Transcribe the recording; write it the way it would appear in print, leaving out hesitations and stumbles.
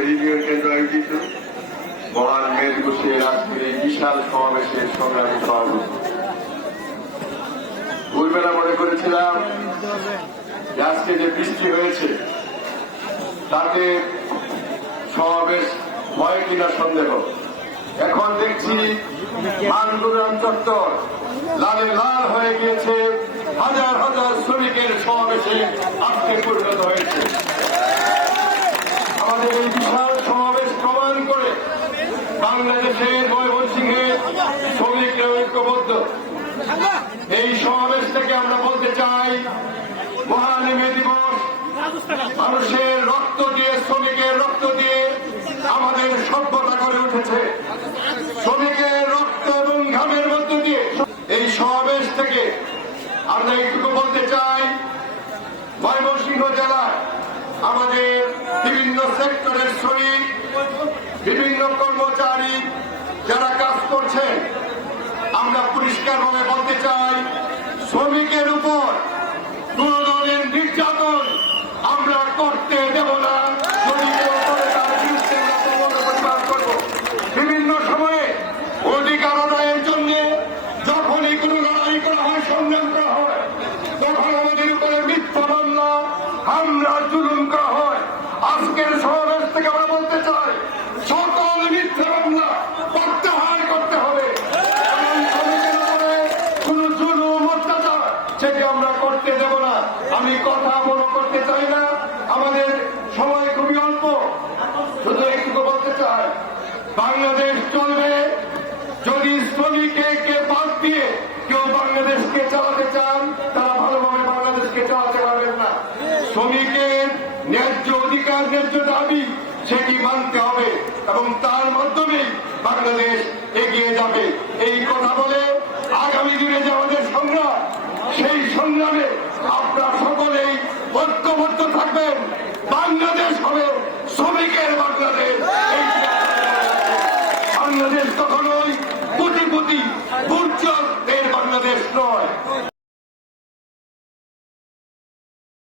মেদিনীয় কেন্দ্র আয়োজিত মহান মেদ দিবসের আজকের এই বিশাল সমাবেশের সংগ্রামী সভাপতি। ভোরবেলা মনে করেছিলাম যে আজকে যে বৃষ্টি হয়েছে তাতে সমাবেশ হয় কিনা সন্দেহ। এখন দেখছি আন্দোলন চত্বর লালে লাল হয়ে গিয়েছে, হাজার হাজার শ্রমিকের সমাবেশে আজকে পরিণত হয়েছে। আমাদের এই বিশাল সমাবেশ প্রমাণ করে বাংলাদেশের ময়মনসিংহের শ্রমিকরা ঐক্যবদ্ধ। এই সমাবেশ থেকে আমরা বলতে চাই, মহান মে দিবস মানুষের রক্ত দিয়ে, শ্রমিকের রক্ত দিয়ে আমাদের সভ্যতা করে উঠেছে। শ্রমিকের রক্ত এবং ঘামের মধ্য দিয়ে এই সমাবেশ থেকে আমরা এইটুকু বলতে চাই, ময়মনসিংহ জেলায় আমাদের বিভিন্ন সেক্টরের শ্রমিক, বিভিন্ন কর্মচারী যারা কাজ করছেন, আমরা পরিষ্কারভাবে বলতে চাই, শ্রমিকের উপর কোন ধরনের নির্যাতন আমরা করতে দেব না। যদি কেউ করে তার বিরুদ্ধে আমরা প্রতিবাদ করব। বিভিন্ন সময়ে অধিকার আদায়ের জন্য যখনই কোন লড়াই করা হয়, সংগ্রাম করা হয়, তখন আমাদের উপরে মিথ্যা মামলা, হামলা, জুলুম করা হয়। আজকের সমাবেশ থেকে আমরা বলতে চাই, সকল মিথ্যা মামলা প্রত্যাহার করতে হবে এবং শ্রমিকের উপরে কোন জুলুম, অত্যাচার সেটি আমরা করতে দেব না। আমি কথা বড় করতে চাই না, আমাদের সময় খুবই অল্প। শুধু একটু বলতে চাই, বাংলাদেশ চলবে যদি শ্রমিককে বাদ দিয়ে কেউ বাংলাদেশকে চালাতে চান, তারা ভালোভাবে বাংলাদেশকে চালাতে পারবেন না। শ্রমিকের ন্যায্য অধিকার, ন্যায্য দাবি সেটি মানতে হবে এবং তার মাধ্যমেই বাংলাদেশ এগিয়ে যাবে। এই কথা বলে আগামী দিনে যে আমাদের সংগ্রাম, সেই সংগ্রামে আপনারা সকলেই ঐক্যবদ্ধ থাকবেন। বাংলাদেশ হবে শ্রমিকের বাংলাদেশ।